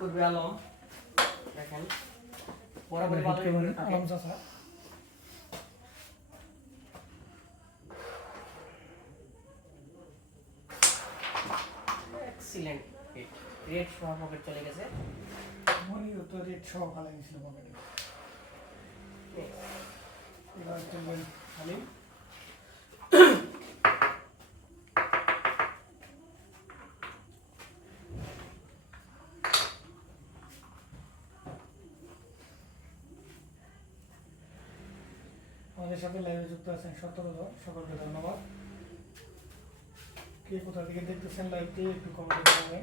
করবে আলম দেখেন ভালো আলম এক্সিলেন্ট হিট রেড সহ পকেট চলে গেছে। মনিও তো রেট সহ খালাই নিছিল পকেটে এবার তুলবেন খালি আমাদের সাথে লাইভে যুক্ত আছেন সতেরো জন সকলকে ধন্যবাদ। কে কোথা থেকে দেখতেছেন লাইভটি একটু কমেন্টে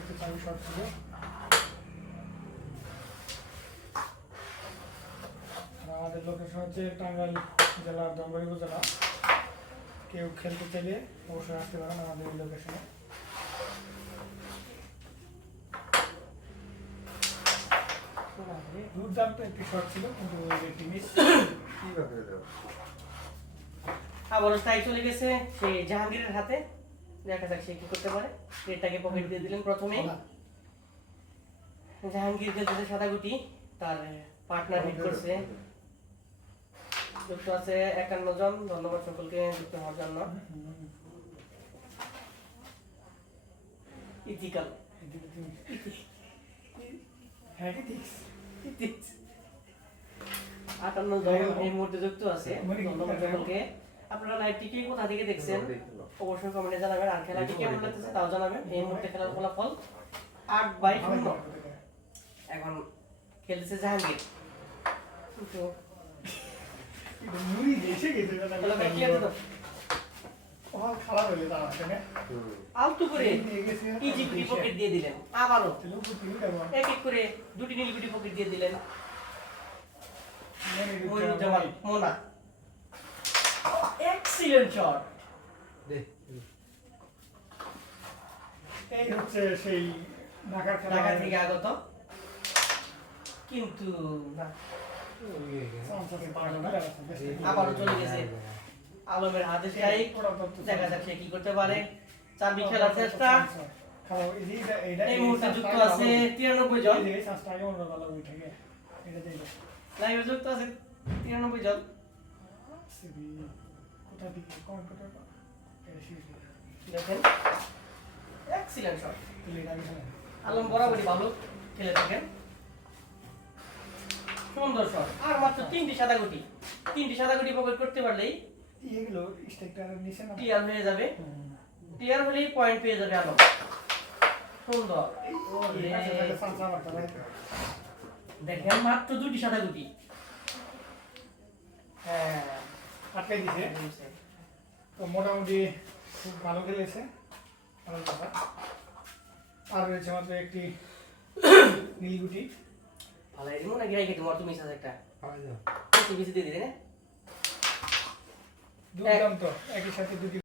একটি চাবি শট ছিল। আমাদের লোকেশন হচ্ছে টাঙ্গাইল জেলার দমবাড়ি উপজেলা। কেউ খেলতে চাইলে অবশ্যই আসতে পারেন আমাদের লোকেশনে দুর্দান্ত একটি শট ছিল কিন্তু ব্যক্তি মিস আবারও স্ট্রাইক চলে গেছে সে জাহাঙ্গীরের হাতে। দেখা যাক সে কি করতে পারে। রেডটাকে পকেট দিয়ে দিলেন প্রথমে। জাহাঙ্গীর খেলতেছে সাদা গুটি তার পার্টনার হিট করছে। যুক্ত আছে একান্ন জন। ধন্যবাদ সকলকে যুক্ত হওয়ার জন্য। ইথিক্যাল হ্যাঁ আটান্ন জন এই মুহূর্তে যুক্ত আছে। ধন্যবাদ সকলকে। আপনারা লাইভটি কে কোথা থেকে দেখছেন? অবশ্যই কমেন্টে জানাবেন। আর খেলাটি কেমন লাগতেছে তাও জানাবেন। এই মুহূর্তে খেলার ফলাফল আট বাই শূন্য। এখন খেলতেছে জাহাঙ্গীর। কিন্তু মুড়ি এসে গেছে খেলা ভাই clear তো? খারাপ হয়ে তার আসলে আলতু করে নিয়ে গেছে ইজি গুটি পকেট দিয়ে দিলেন আবারও। ছিল পুতিন কেমন এক এক করে দুটি নীল পকেট দিয়ে দিলেন। মনির মোনা। এক্সিলেন্ট শট এই হচ্ছে সেই ঢাকা থেকে আগত। কিন্তু না। আবারও চলে গেছে। আলমের হাতে চাই দেখা যাক সে কি করতে পারে। চাবি খেলার চেষ্টা। এই মুহূর্তে যুক্ত আছে তিরানব্বই জন। লাইভে যুক্ত আছে তিরানব্বই জন। দেখেন। এক্সিলেন্ট শট আলম বরাবরই ভালো খেলে থাকেন। সুন্দর শট আর মাত্র তিনটি সাদা গুটি তিনটি সাদা গুটি পকেট করতে পারলেই এগুলো স্টেকটা নিচে না টিয়ার হয়ে যাবে। টিয়ার হলেই পয়েন্ট পেয়ে যাবে আলম সুন্দর। দেখেন মাত্র দুটি সাদা গুটি হ্যাঁ দিছে। তো মোটামুটি খুব ভালো খেলেছে। ভালো কথা আর রয়েছে মাত্র একটি নীলগুটি ভালো এই মনে গিরাই খেতে তুমি সাথে একটা বেশি বেশি দিয়ে দিলে না? দুর্দান্ত। একই সাথে দুটি